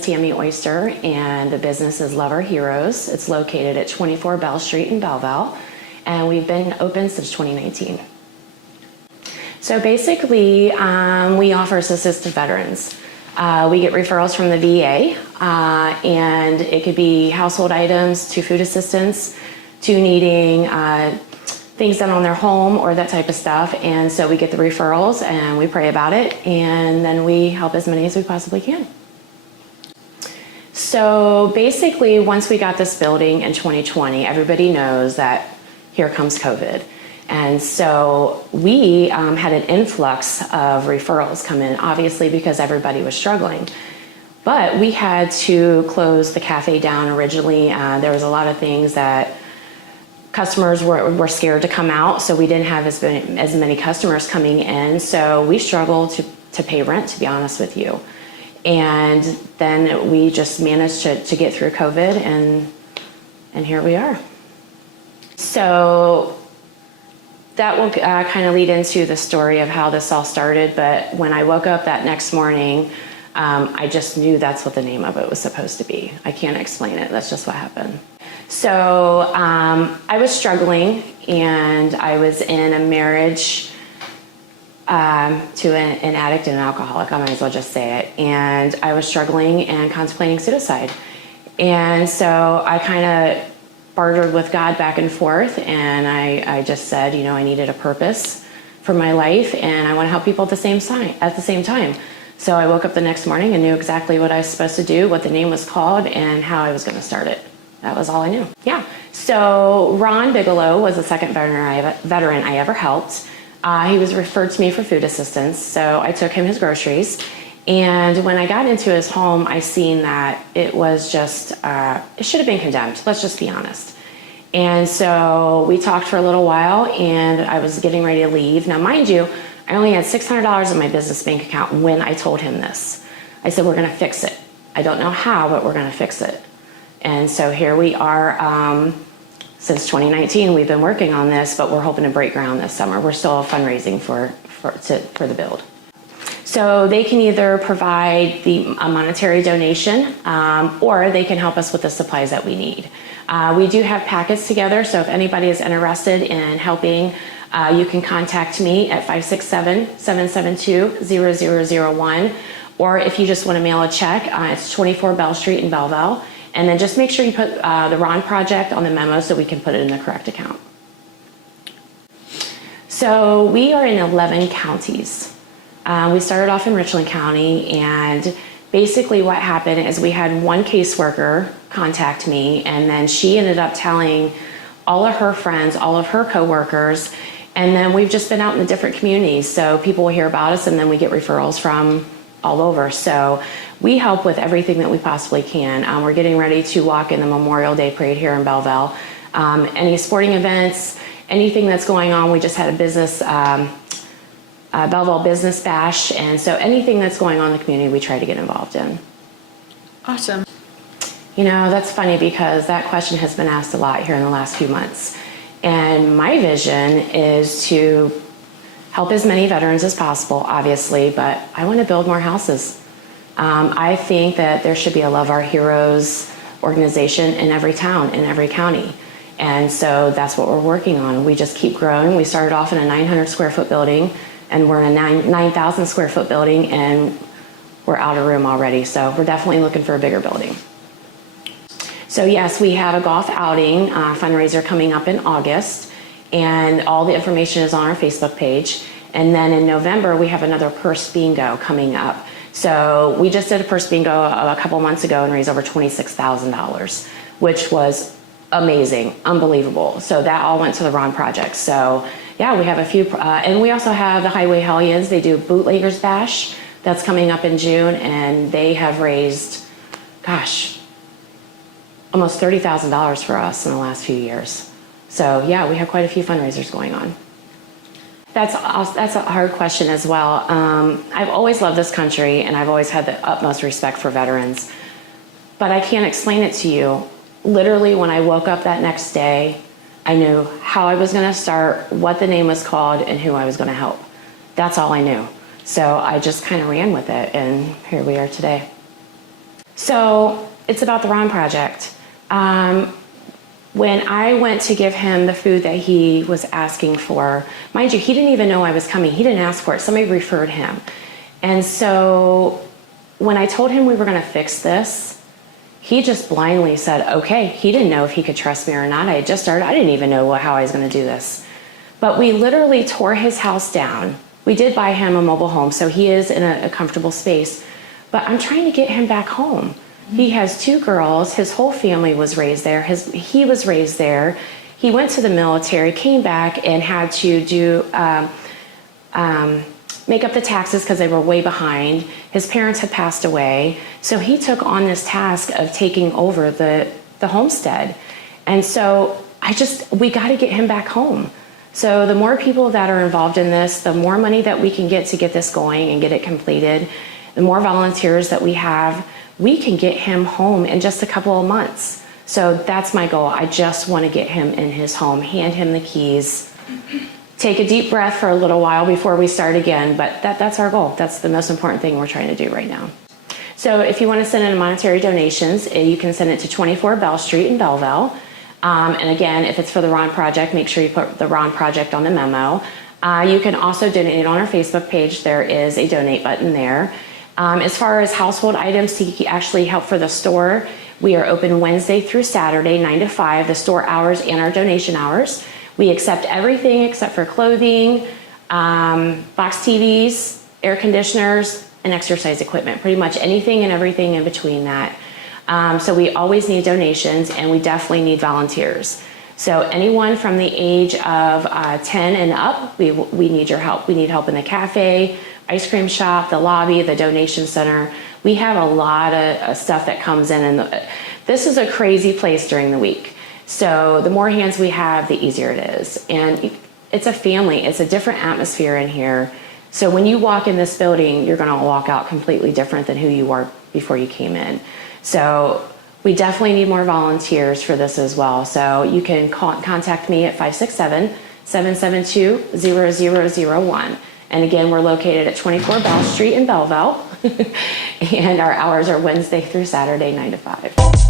is Tammy Oyster, and the business is Love Our Heroes. It's located at 24 Bell Street in Bellville, and we've been open since 2019. So basically, we offer assistance to veterans. We get referrals from the VA, and it could be household items to food assistance to needing things done on their home or that type of stuff. And so we get the referrals and we pray about it, and then we help as many as we possibly can. So basically, once we got this building in 2020, everybody knows that here comes COVID. And so we had an influx of referrals come in, obviously because everybody was struggling. But we had to close the cafe down originally. There was a lot of things that customers were scared to come out, so we didn't have as many customers coming in. So we struggled to pay rent, to be honest with you. And then we just managed to get through COVID, and here we are. So that will kind of lead into the story of how this all started. But when I woke up that next morning, I just knew that's what the name of it was supposed to be. I can't explain it. That's just what happened. So I was struggling, and I was in a marriage to an addict and an alcoholic. I might as well just say it. And I was struggling and contemplating suicide. And so I kind of bartered with God back and forth, and I just said, you know, I needed a purpose for my life, and I want to help people at the same time. So I woke up the next morning and knew exactly what I was supposed to do, what the name was called, and how I was going to start it. That was all I knew. Yeah. So Ron Bigelow was the second veteran I ever helped. He was referred to me for food assistance, so I took him his groceries. And when I got into his home, I seen that it was just, it should have been condemned. Let's just be honest. And so we talked for a little while, and I was getting ready to leave. Now, mind you, I only had $600 in my business bank account when I told him this. I said, we're going to fix it. I don't know how, but we're going to fix it. And so here we are. Since 2019, we've been working on this, but we're hoping to break ground this summer. We're still fundraising for the build. So they can either provide a monetary donation, or they can help us with the supplies that we need. We do have packets together, so if anybody is interested in helping, you can contact me at 567-772-0001, or if you just want to mail a check, it's 24 Bell Street in Bellville. And then just make sure you put the Ron Project on the memo so we can put it in the correct account. So we are in 11 counties. We started off in Richland County, and basically what happened is we had one caseworker contact me, and then she ended up telling all of her friends, all of her coworkers, and then we've just been out in the different communities. So people will hear about us, and then we get referrals from all over. So we help with everything that we possibly can. We're getting ready to walk in the Memorial Day Parade here in Bellville. Any sporting events, anything that's going on. We just had a business, Bellville Business Bash. And so anything that's going on in the community, we try to get involved in. Awesome. You know, that's funny because that question has been asked a lot here in the last few months. And my vision is to help as many veterans as possible, obviously, but I want to build more houses. I think that there should be a Love Our Heroes organization in every town, in every county. And so that's what we're working on. We just keep growing. We started off in a 900 square foot building, and we're in a 9,000 square foot building, and we're out of room already. So we're definitely looking for a bigger building. So yes, we have a golf outing fundraiser coming up in August, and all the information is on our Facebook page. And then in November, we have another purse bingo coming up. So we just did a purse bingo a couple months ago and raised over $26,000, which was amazing, unbelievable. So that all went to the Ron Project. So yeah, we have a few, and we also have the Highway Hellions. They do Bootleggers Bash. That's coming up in June, and they have raised, gosh, almost $30,000 for us in the last few years. So yeah, we have quite a few fundraisers going on. That's a hard question as well. I've always loved this country, and I've always had the utmost respect for veterans, but I can't explain it to you. Literally, when I woke up that next day, I knew how I was going to start, what the name was called, and who I was going to help. That's all I knew. So I just kind of ran with it, and here we are today. So it's about the Ron Project. When I went to give him the food that he was asking for, mind you, he didn't even know I was coming. He didn't ask for it. Somebody referred him. And so when I told him we were going to fix this, he just blindly said, okay. He didn't know if he could trust me or not. I had just started. I didn't even know how I was going to do this. But we literally tore his house down. We did buy him a mobile home, so he is in a comfortable space. But I'm trying to get him back home. He has 2 girls. His whole family was raised there. He was raised there. He went to the military, came back, and had to do make up the taxes because they were way behind. His parents had passed away, so he took on this task of taking over the homestead. And so we got to get him back home. So the more people that are involved in this, the more money that we can get to get this going and get it completed, the more volunteers that we have, we can get him home in just a couple of months. So that's my goal. I just want to get him in his home, hand him the keys, take a deep breath for a little while before we start again. But that's our goal. That's the most important thing we're trying to do right now. So if you want to send in monetary donations, you can send it to 24 Bell Street in Bellville. And again, if it's for the Ron Project, make sure you put the Ron Project on the memo. You can also donate on our Facebook page. There is a donate button there. As far as household items to actually help for the store, we are open Wednesday through Saturday, 9 to 5, the store hours and our donation hours. We accept everything except for clothing, box TVs, air conditioners, and exercise equipment. Pretty much anything and everything in between that. So we always need donations, and we definitely need volunteers. So anyone from the age of 10 and up, we need your help. We need help in the cafe, ice cream shop, the lobby, the donation center. We have a lot of stuff that comes in, and this is a crazy place during the week. So the more hands we have, the easier it is. And it's a family. It's a different atmosphere in here. So when you walk in this building, you're going to walk out completely different than who you were before you came in. So we definitely need more volunteers for this as well. So you can contact me at 567-772-0001. And again, we're located at 24 Bell Street in Bellville. And our hours are Wednesday through Saturday, 9 to 5.